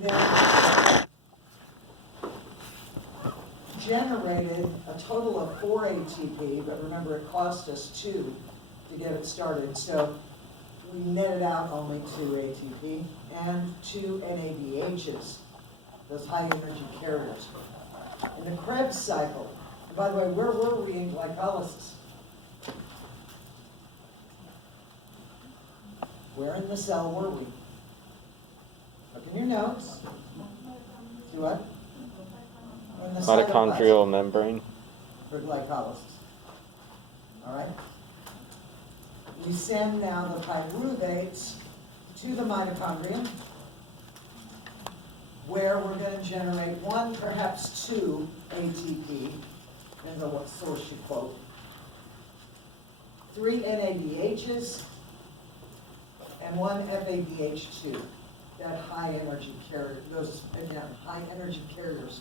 then generated a total of 4 ATP, but remember it cost us 2 to get it started, so we netted out only 2 ATP and 2 NADHs, those high energy carriers. In the Krebs cycle, and by the way, where were we in glycolysis? Where in the cell were we? Look in your notes. See what? In the Mitochondrial membrane. For glycolysis. All right? We send now the pyruvates to the mitochondrium, where we're going to generate 1, perhaps 2 ATP, depends on what source you quote, 3 NADHs, and 1 FADH2, that high energy carrier, those, again, high energy carriers.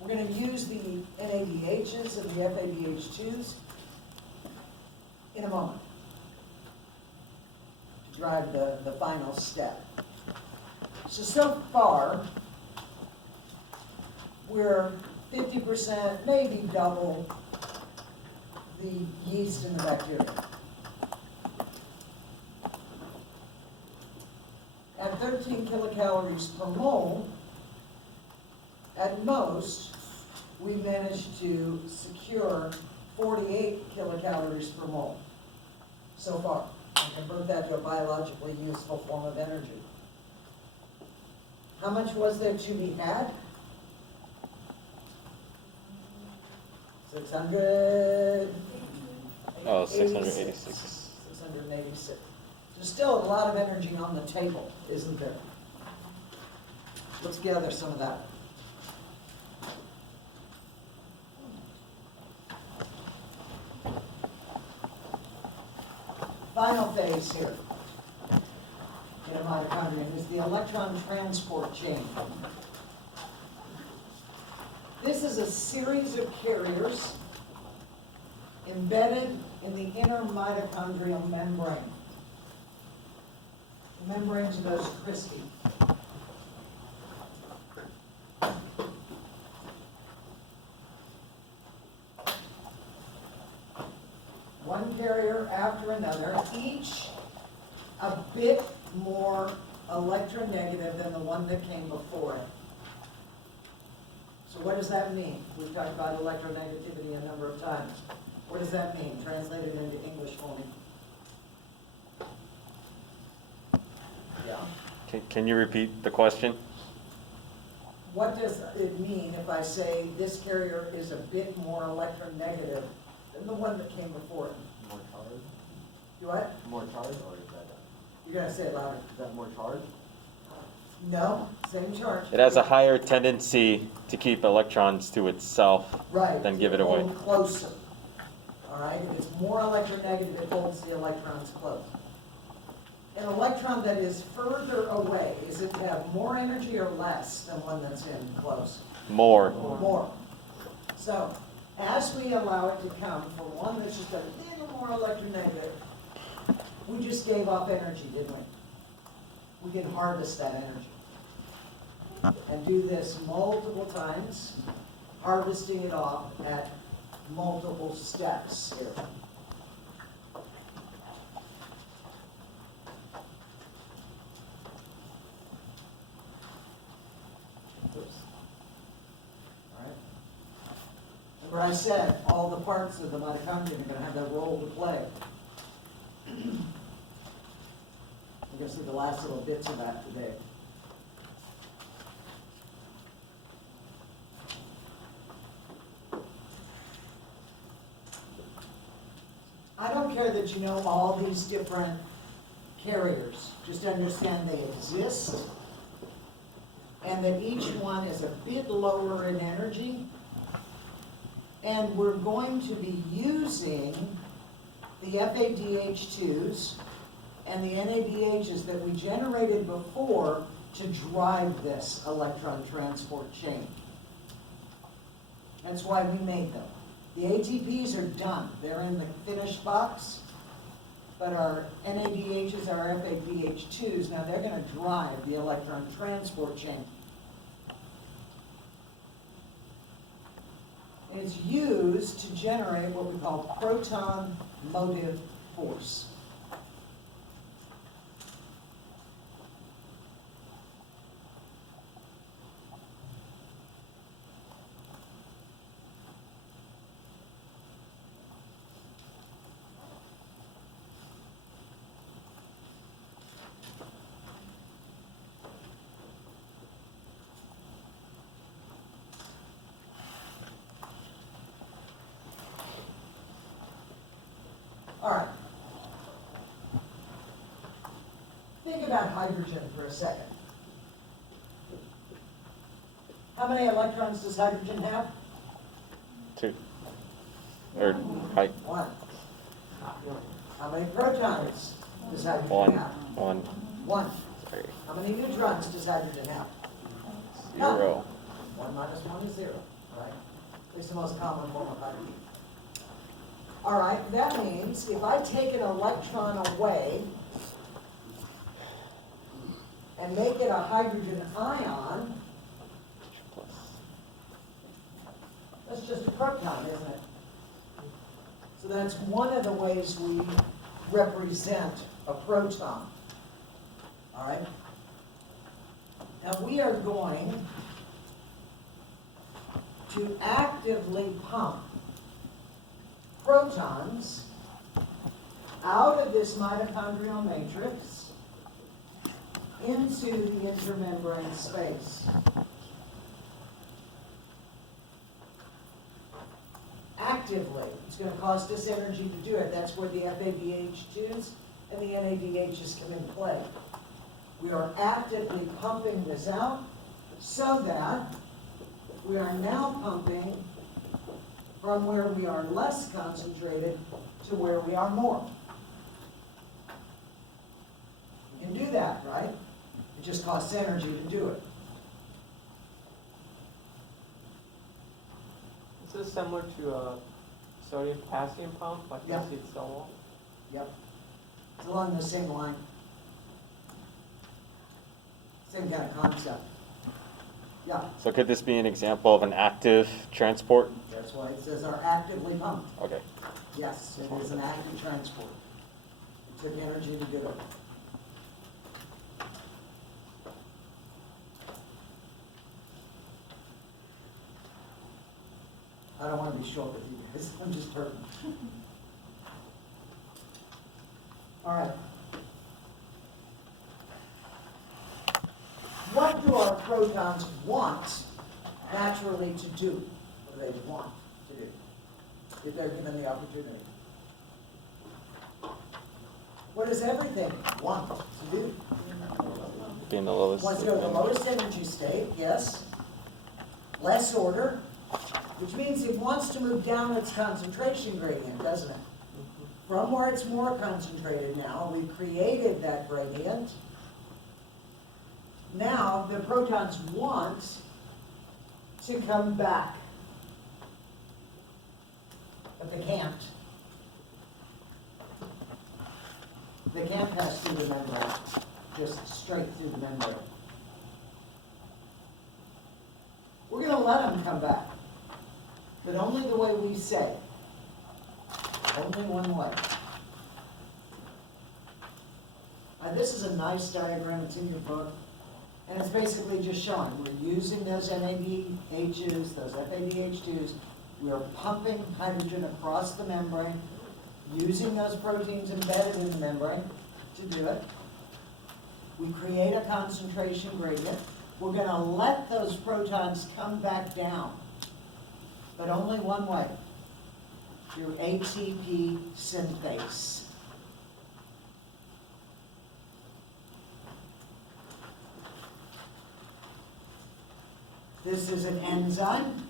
We're going to use the NADHs and the FADH2s in a moment to drive the final step. So far, we're 50%, maybe double the yeast and the bacteria. At 13 kilocalories per mole, at most, we managed to secure 48 kilocalories per mole so far, and convert that to a biologically useful form of energy. How much was there to be had? 600. Oh, 686. 686. There's still a lot of energy on the table, isn't there? Let's gather some of that. Final phase here in a mitochondrion is the electron transport chain. This is a series of carriers embedded in the inner mitochondrial membrane. The membranes are those crispy. One carrier after another, each a bit more electronegative than the one that came before it. So what does that mean? We've talked about electronegativity a number of times. What does that mean? Translated into English for me. Yeah. Can you repeat the question? What does it mean if I say this carrier is a bit more electronegative than the one that came before it? More charge? You what? More charge, or is that You gotta say it louder. is that more charge? No, same charge. It has a higher tendency to keep electrons to itself Right. than give it away. Hold closer. All right. If it's more electronegative, it holds the electrons close. An electron that is further away, is it to have more energy or less than one that's in close? More. More. So, as we allow it to come from one that's just a little more electronegative, we just gave off energy, didn't we? We can harvest that energy. And do this multiple times, harvesting it off at multiple steps here. Remember I said, all the parts of the mitochondrion are going to have that role to play. We're going to see the last little bits of that today. I don't care that you know all these different carriers. Just understand they exist, and that each one is a bit lower in energy. And we're going to be using the FADH2s and the NADHs that we generated before to drive this electron transport chain. That's why we made them. The ATPs are done. They're in the finished box. But our NADHs, our FADH2s, now they're gonna drive the electron transport chain. And it's used to generate what we call proton motive force. All right. Think about hydrogen for a second. How many electrons does hydrogen have? 2. Or height. 1. How many protons does hydrogen 1. have? 1. 1. Sorry. How many neutrons does hydrogen have? 0. 1 minus 1 is 0, right? It's the most common form of hydrogen. All right, that means if I take an electron away and make it a hydrogen ion, that's just a proton, isn't it? So that's one of the ways we represent a proton. All right? Now we are going to actively pump protons out of this mitochondrial matrix into the intermembrane space. Actively. It's going to cost us energy to do it. That's where the FADH2s and the NADHs come into play. We are actively pumping this out so that we are now pumping from where we are less concentrated to where we are more. You can do that, right? It just costs energy to do it. Is this similar to a sodium potassium pump, like Yeah. you see at Stonewall? Yep. It's along the same line. Same kind of concept. Yeah, So could this be an example of an active transport? that's why it says are actively pumped. Okay. Yes, it is an active transport. It took energy to do it. I don't want to be short with you guys, I'm just hurting. All right. What do our protons want naturally to do? What do they want to do if they're given the opportunity? What does everything want to do? Being the lowest. Wants to go to the lowest energy state, yes. Less order, which means it wants to move down its concentration gradient, doesn't it? From where it's more concentrated now, we've created that gradient. Now, the protons want to come back, but they can't. They can't pass through the membrane, just straight through the membrane. We're going to let them come back, but only the way we say. Only one way. This is a nice diagram, it's in your book. And it's basically just showing, we're using those NADHs, those FADH2s, we are pumping hydrogen across the membrane, using those proteins embedded in the membrane to do it. We create a concentration gradient. We're going to let those protons come back down, but only one way, through ATP synthase. This is an enzyme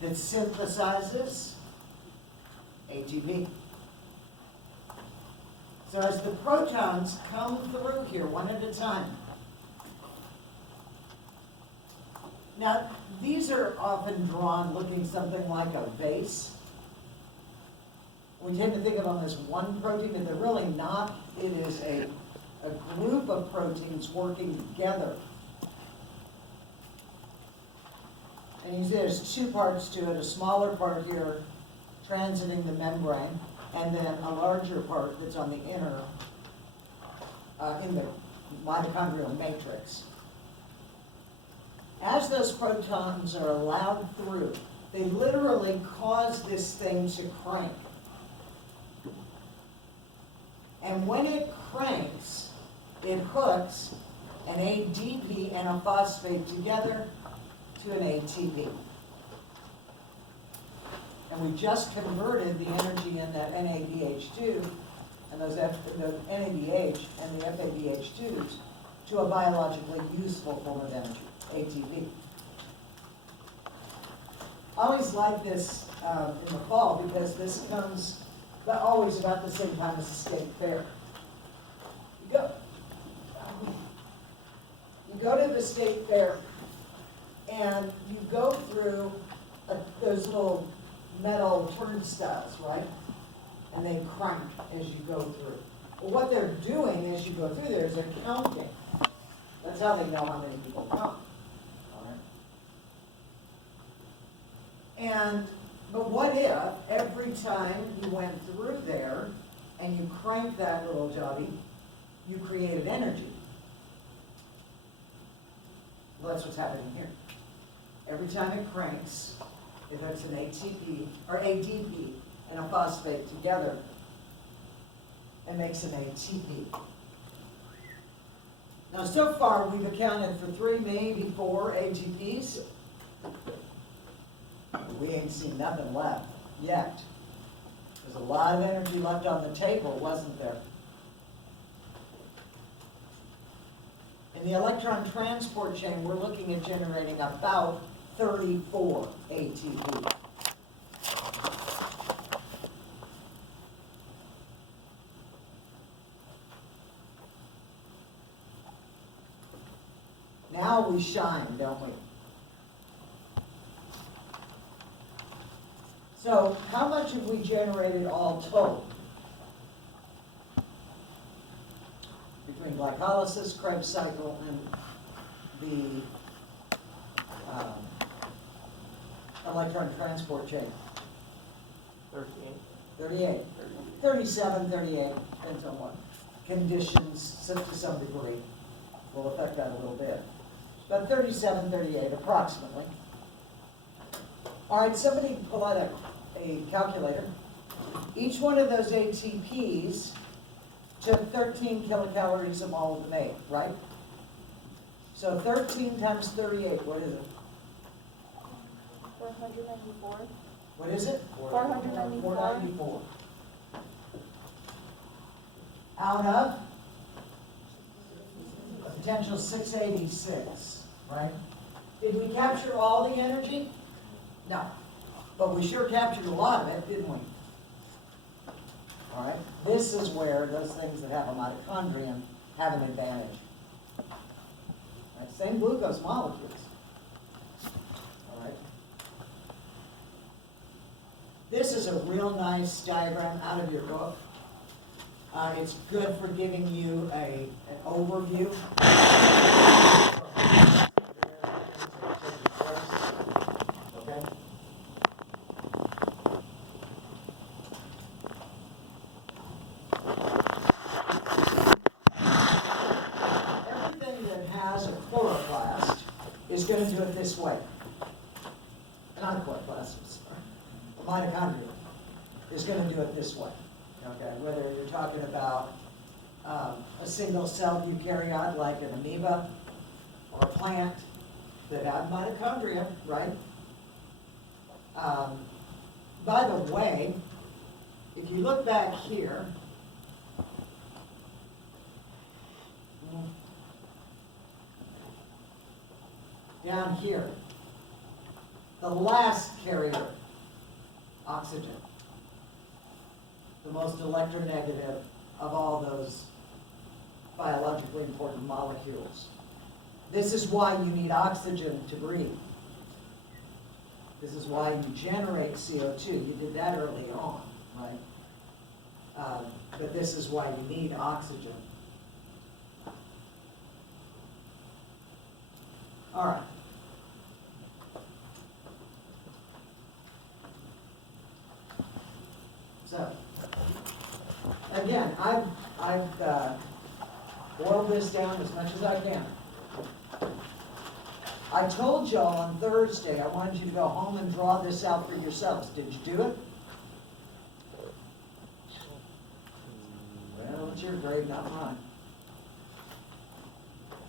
that synthesizes ATP. So as the protons come through here one at a time. Now, these are often drawn looking something like a vase. we tend to think of them as one protein, but they're really not. It is a group of proteins working together. And you see there's two parts to it, a smaller part here transiting the membrane, and then a larger part that's on the inner, in the mitochondrial matrix. As those protons are allowed through, they literally cause this thing to crank. And when it cranks, it hooks an ADP and a phosphate together to an ATP. And we just converted the energy in that NADH2 and the NADH and the FADH2s to a biologically useful form of energy, ATP. I always like this in the fall because this comes always about the same time as the state fair. You go to the state fair and you go through those little metal turnstiles, right? And they crank as you go through. Well, what they're doing as you go through there is they're counting. That's how they know how many people come. All right? But what if every time you went through there and you cranked that little jobby, you created energy? Well, that's what's happening here. Every time it cranks, it hooks an ATP or ADP and a phosphate together and makes an ATP. Now, so far, we've accounted for 3, maybe 4 ATPs. We ain't seen nothing left yet. There's a lot of energy left on the table, wasn't there? In the electron transport chain, we're looking at generating about 34 ATP. Now we shine, don't we? So how much have we generated all told? Between glycolysis, Krebs cycle, and the electron transport chain? 13. 38. 37, 38, depends on what conditions, to some degree, will affect that a little bit. But 37, 38, approximately. All right, somebody pull out a calculator. Each one of those ATPs took 13 kilocalories a mole to make, right? So 13 times 38, what is it? 494. What is it? 494. 494. Out of a potential 686, right? Did we capture all the energy? No. But we sure captured a lot of it, didn't we? All right? This is where those things that have a mitochondrion have an advantage. Right? Same glucose molecules. All right? This is a real nice diagram out of your book. It's good for giving you an overview. Okay? Everything that has a chloroplast is going to do it this way. Not a chloroplast, a mitochondria is going to do it this way. Okay, whether you're talking about a single-celled eukaryote like an amoeba or a plant that have mitochondria, right? By the way, if you look back here, down here, the last carrier, oxygen, the most electronegative of all those biologically important molecules. This is why you need oxygen to breathe. This is why you generate CO2. You did that early on, right? But this is why you need oxygen. All right. So, again, I've boiled this down as much as I can. I told y'all on Thursday I wanted you to go home and draw this out for yourselves. Did you do it? Well, it's your grade, not mine.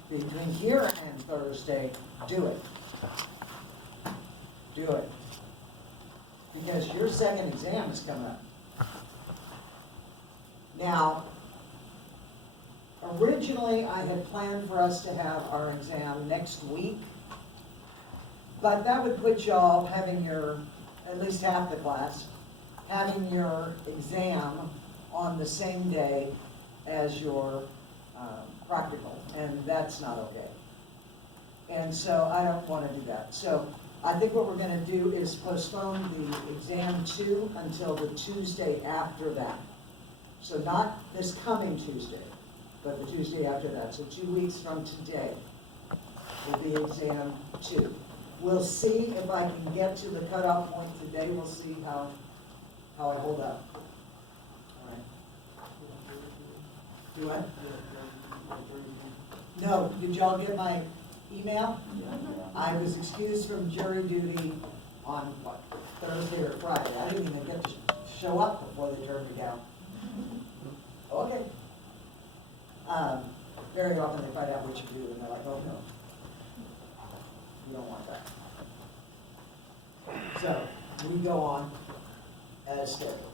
Between here and Thursday, do it. Do it. Because your second exam is coming up. Now, originally I had planned for us to have our exam next week, but that would put y'all having your, at least half the class, having your exam on the same day as your practical, and that's not okay. And so I don't want to do that. So I think what we're going to do is postpone the exam 2 until the Tuesday after that. So not this coming Tuesday, but the Tuesday after that. So 2 weeks from today will be exam 2. We'll see if I can get to the cutoff point today. We'll see how I hold up. All right. Do what? No, did y'all get my email? I was excused from jury duty on what, Thursday or Friday. I didn't even get to show up before they turned me down. Okay. Very often they find out what you do and they're like, oh no, you don't want that. So we go on as scheduled.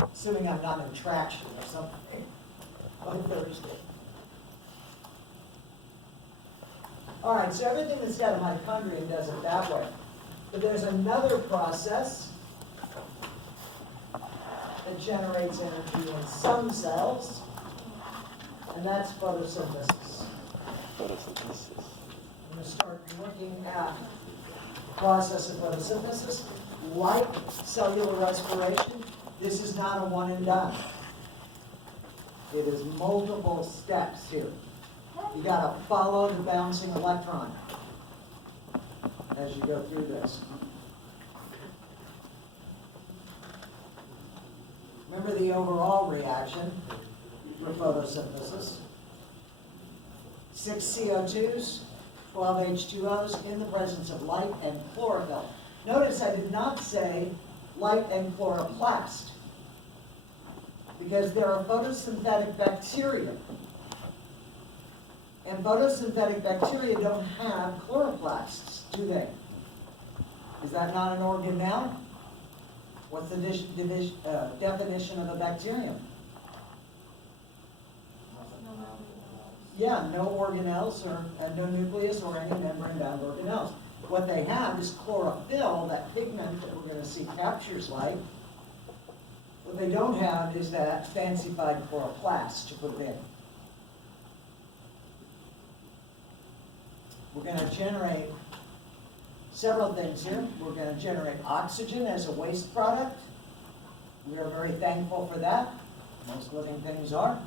Assuming I'm not in traction or something on Thursday. All right, so everything that's got a mitochondrion does it that way. But there's another process that generates energy in some cells, and that's photosynthesis. Photosynthesis. I'm going to start looking at the process of photosynthesis. Like cellular respiration, this is not a one and done. It is multiple steps here. You got to follow the bouncing electron as you go through this. Remember the overall reaction for photosynthesis. 6 CO2s, 12 H2Os in the presence of light and chlorophyll. Notice I did not say light and chloroplast because there are photosynthetic bacteria. And photosynthetic bacteria don't have chloroplasts, do they? Is that not an organelle? What's the definition of a bacterium? Yeah, no organelles or no nucleus or any membrane-bound organelles. What they have is chlorophyll, that pigment that we're going to see captures light. What they don't have is that fancified chloroplast to put it in. We're going to generate several things here. We're going to generate oxygen as a waste product. We are very thankful for that. Most living things are.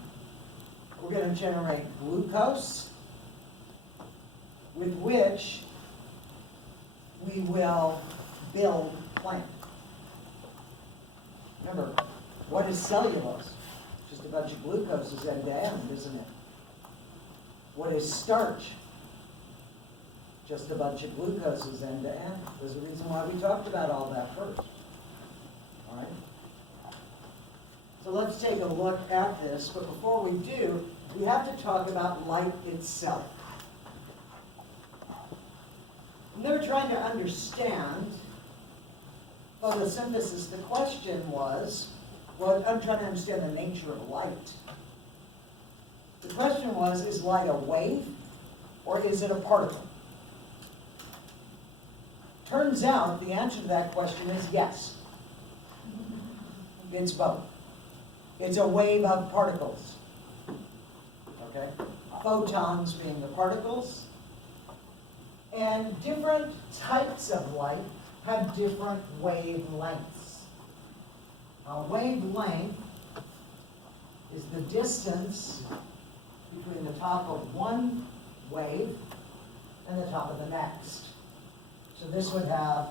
We're going to generate glucose, with which we will build plant. Remember, what is cellulose? Just a bunch of glucose is end to end, isn't it? What is starch? Just a bunch of glucose is end to end. There's a reason why we talked about all that first. All right? So let's take a look at this, but before we do, we have to talk about light itself. When they were trying to understand photosynthesis, the question was, well, I'm trying to understand the nature of light. The question was, is light a wave or is it a particle? Turns out the answer to that question is yes. It's both. It's a wave of particles. Okay? Photons being the particles. And different types of light have different wavelengths. A wavelength is the distance between the top of one wave and the top of the next. So this would have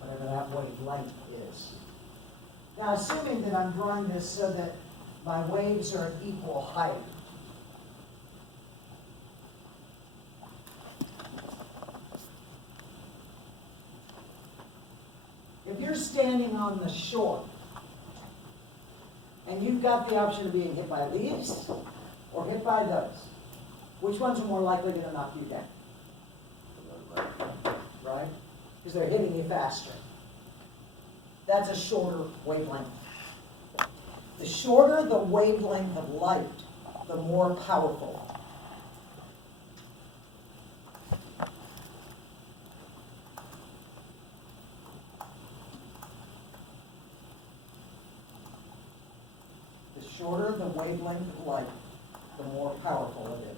whatever that wavelength is. Now, assuming that I'm drawing this so that my waves are at equal height, if you're standing on the shore and you've got the option of being hit by these or hit by those, which ones are more likely to knock you down? Right? Because they're hitting you faster. That's a shorter wavelength. The shorter the wavelength of light, the more powerful. The shorter the wavelength of light, the more powerful it is.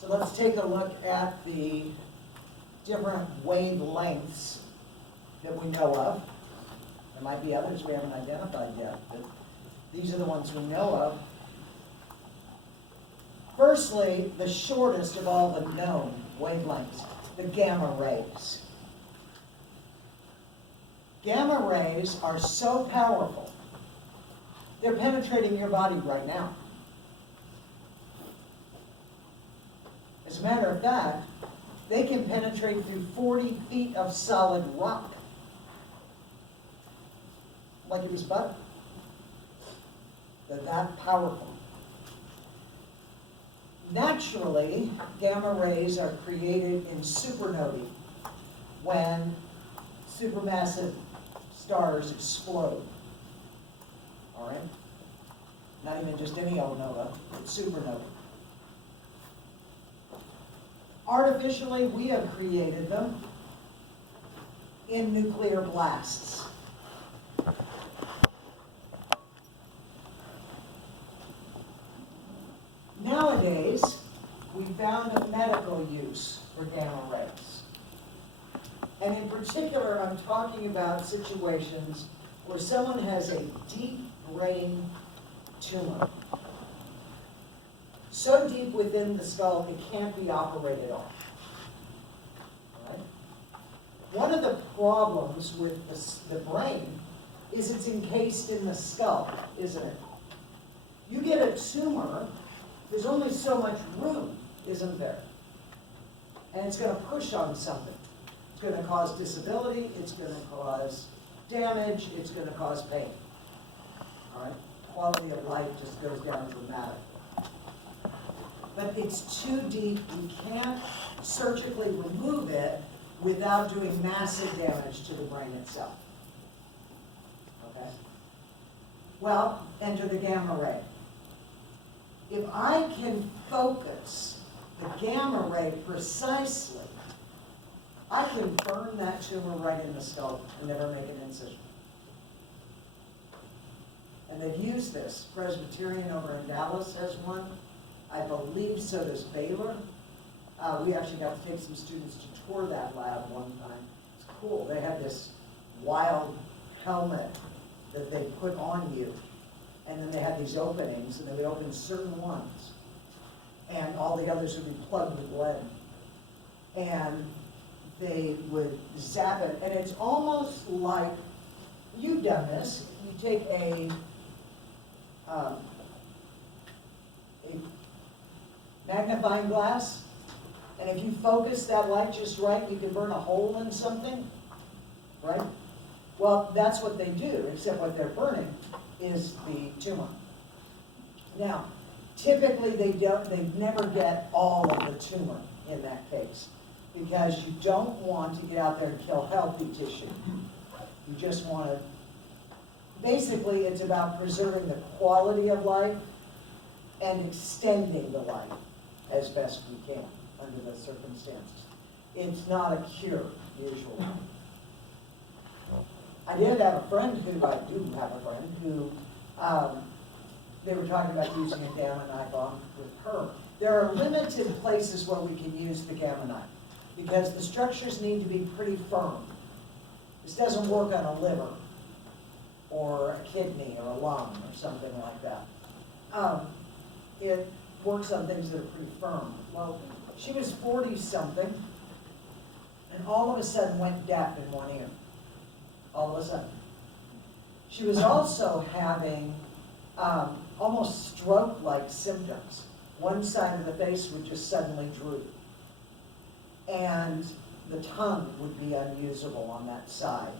So let's take a look at the different wavelengths that we know of. There might be others we haven't identified yet, but these are the ones we know of. Firstly, the shortest of all the known wavelengths, the gamma rays. Gamma rays are so powerful, they're penetrating your body right now. As a matter of fact, they can penetrate through 40 feet of solid rock, like it was butter. They're that powerful. Naturally, gamma rays are created in supernovae when supermassive stars explode. All right? Not even just any old nova, it's supernova. Artificially, we have created them in nuclear blasts. Nowadays, we found a medical use for gamma rays. And in particular, I'm talking about situations where someone has a deep brain tumor. So deep within the skull, it can't be operated on. All right? One of the problems with the brain is it's encased in the skull, isn't it? You get a tumor, there's only so much room, isn't there? And it's going to push on something. It's going to cause disability, it's going to cause damage, it's going to cause pain. All right? Quality of life just goes down dramatically. But it's too deep, we can't surgically remove it without doing massive damage to the brain itself. Okay? Well, enter the gamma ray. If I can focus the gamma ray precisely, I can burn that tumor right in the skull and never make an incision. And they've used this. Presbyterian over in Dallas has one. I believe so does Baylor. We actually got to take some students to tour that lab one time. It's cool. They had this wild helmet that they put on you. And then they had these openings, and they would open certain ones. And all the others would be plugged with lead. And they would zap it. And it's almost like, you've done this. You take a magnifying glass, and if you focus that light just right, you can burn a hole in something, right? Well, that's what they do, except what they're burning is the tumor. Now, typically they never get all of the tumor in that case, because you don't want to get out there and kill healthy tissue. You just want to, basically it's about preserving the quality of life and extending the life as best we can under the circumstances. It's not a cure, usually. I did have a friend who, I do have a friend who, they were talking about using a gamma knife on with her. There are limited places where we can use the gamma knife because the structures need to be pretty firm. This doesn't work on a liver or a kidney or a lung or something like that. It works on things that are pretty firm. Well, she was 40-something, and all of a sudden went deaf in one ear. All of a sudden. She was also having almost stroke-like symptoms. One side of the face would just suddenly droop. And the tongue would be unusable on that side.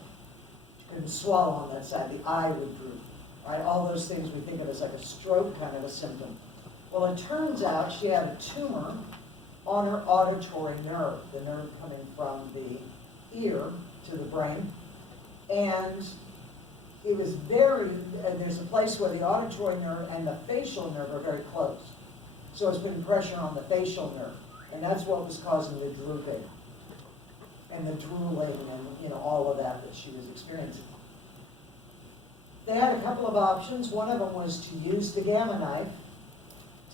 She couldn't swallow on that side. The eye would droop. Right? All those things we think of as like a stroke kind of a symptom. Well, it turns out she had a tumor on her auditory nerve, the nerve coming from the ear to the brain. And it was and there's a place where the auditory nerve and the facial nerve are very close. So it's been pressure on the facial nerve. And that's what was causing the drooping and the drooling and all of that she was experiencing. They had a couple of options. One of them was to use the gamma knife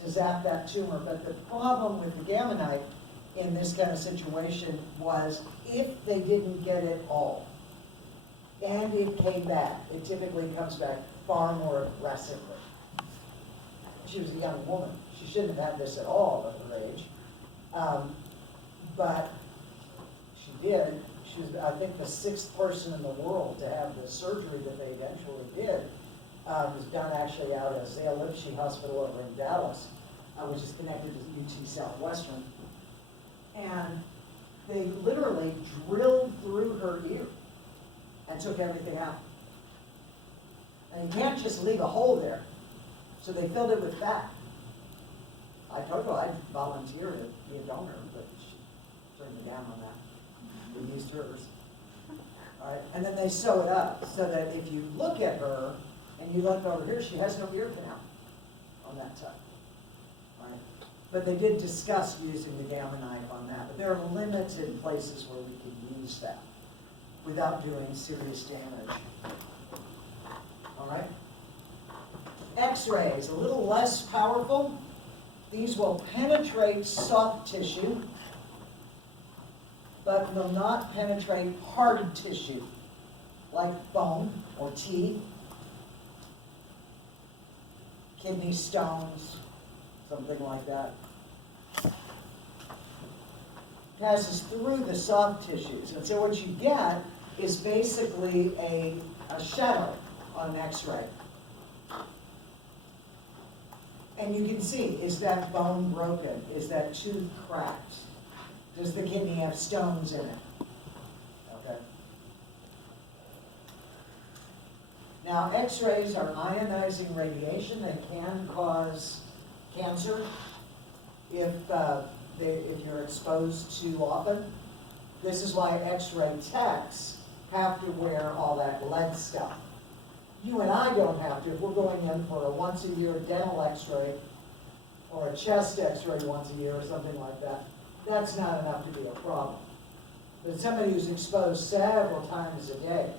to zap that tumor. But the problem with the gamma knife in this kind of situation was if they didn't get it all, and it came back, it typically comes back far more aggressively. She was a young woman. She shouldn't have had this at all at her age. But she did. She was, I think, the 6th person in the world to have the surgery that they eventually did. It was done actually out at Zale Lipshe Hospital over in Dallas, which is connected to UT Southwestern. And they literally drilled through her ear and took everything out. And you can't just leave a hole there. So they filled it with fat. I told her I'd volunteer to be a donor, but she turned me down on that. We used hers. All right, and then they sew it up so that if you look at her and you look over here, she has no ear canal on that side. All right, but they did discuss using the gamma knife on that. But there are limited places where we can use that without doing serious damage. All right. X-rays, a little less powerful. These will penetrate soft tissue, but will not penetrate hard tissue, like bone or teeth, kidney stones, something like that. Passes through the soft tissues. And so what you get is basically a shadow on an X-ray. And you can see, is that bone broken? Is that tooth cracked? Does the kidney have stones in it? Okay. Now, X-rays are ionizing radiation. They can cause cancer if you're exposed too often. This is why X-ray techs have to wear all that lead stuff. You and I don't have to. If we're going in for a once-a-year dental X-ray or a chest X-ray once a year or something like that, that's not enough to be a problem. But somebody who's exposed several times a day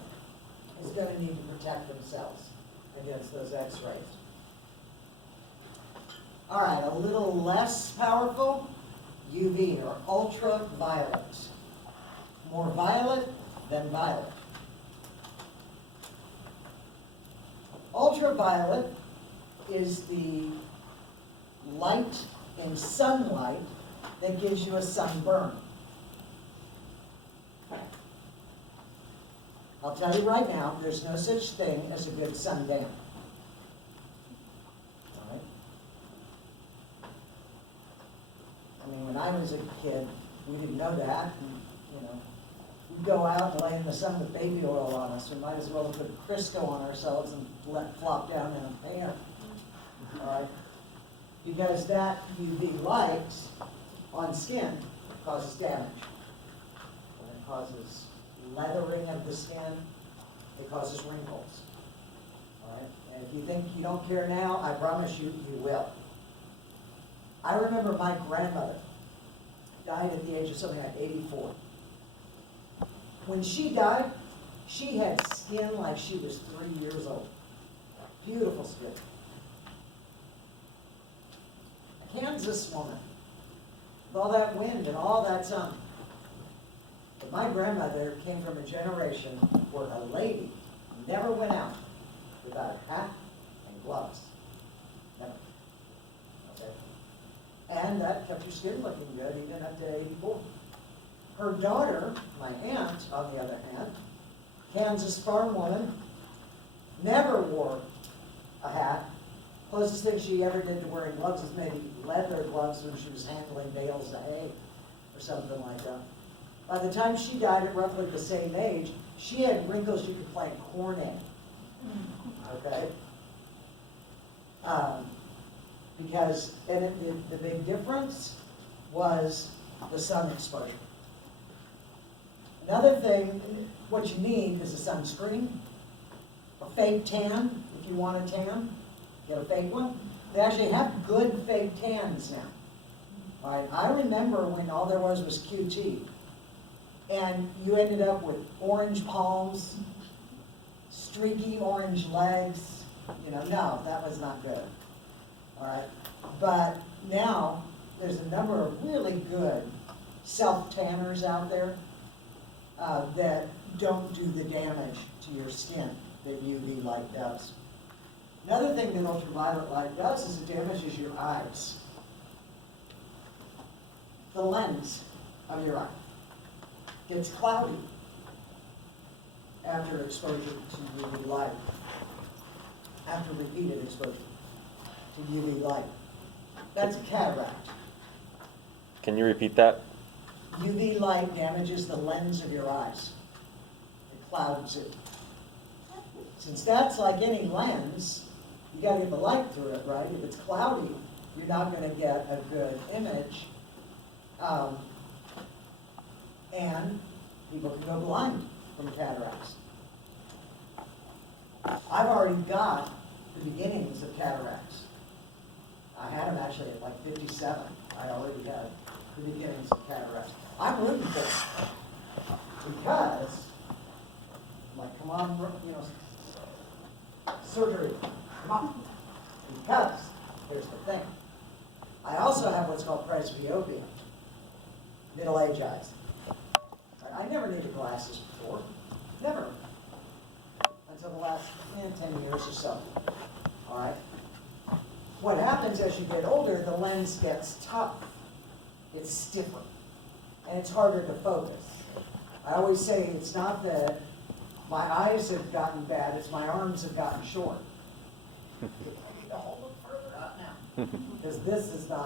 is going to need to protect themselves against those X-rays. All right, a little less powerful, UV or ultraviolet. More violet than violet. Ultraviolet is the light in sunlight that gives you a sunburn. I'll tell you right now, there's no such thing as a good suntan. All right? I mean, when I was a kid, we didn't know that. And, we'd go out and lay in the sun with baby oil on us. We might as well put Crisco on ourselves and let it flop down in a pan. All right? Because that UV light on skin causes damage. And it causes leathering of the skin. It causes wrinkles. All right? And if you think you don't care now, I promise you, you will. I remember my grandmother died at the age of something like 84. When she died, she had skin like she was 3 years old. Beautiful skin. A Kansas woman, with all that wind and all that sun. But my grandmother came from a generation for a lady never went out without a hat and gloves. Never. Okay? And that kept your skin looking good even up to 84. Her daughter, my aunt, on the other hand, Kansas farm woman, never wore a hat. Closest thing she ever did to wearing gloves was maybe leather gloves when she was handling bales of hay or something like that. By the time she died at roughly the same age, she had wrinkles you could plant corn in. Okay? Because, and the big difference was the sun exposure. Another thing, what you need is a sunscreen, a fake tan, if you want a tan, get a fake one. They actually have good fake tans now. All right, I remember when all there was QT, and you ended up with orange palms, streaky orange legs. You know, no, that was not good. All right, but now there's a number of really good self-tanners out there that don't do the damage to your skin that UV light does. Another thing that ultraviolet light does is it damages your eyes. The lens of your eye gets cloudy after exposure to UV light, after repeated exposure to UV light. That's a cataract. Can you repeat that? UV light damages the lens of your eyes. It clouds it. Since that's like any lens, you gotta get the light through it, right? If it's cloudy, you're not gonna get a good image. And people can go blind from cataracts. I've already got the beginnings of cataracts. I had them actually at like 57. I already had the beginnings of cataracts. I'm rooting for it because, like, come on, you know, surgery, come on. Because, here's the thing. I also have what's called presbyopia, middle-age eyes. I never needed glasses before, never, until the last 10 years or so, all right? What happens as you get older, the lens gets tough, it's stiffer, and it's harder to focus. I always say it's not that my eyes have gotten bad, it's my arms have gotten short. I need to hold them further up now, because this is not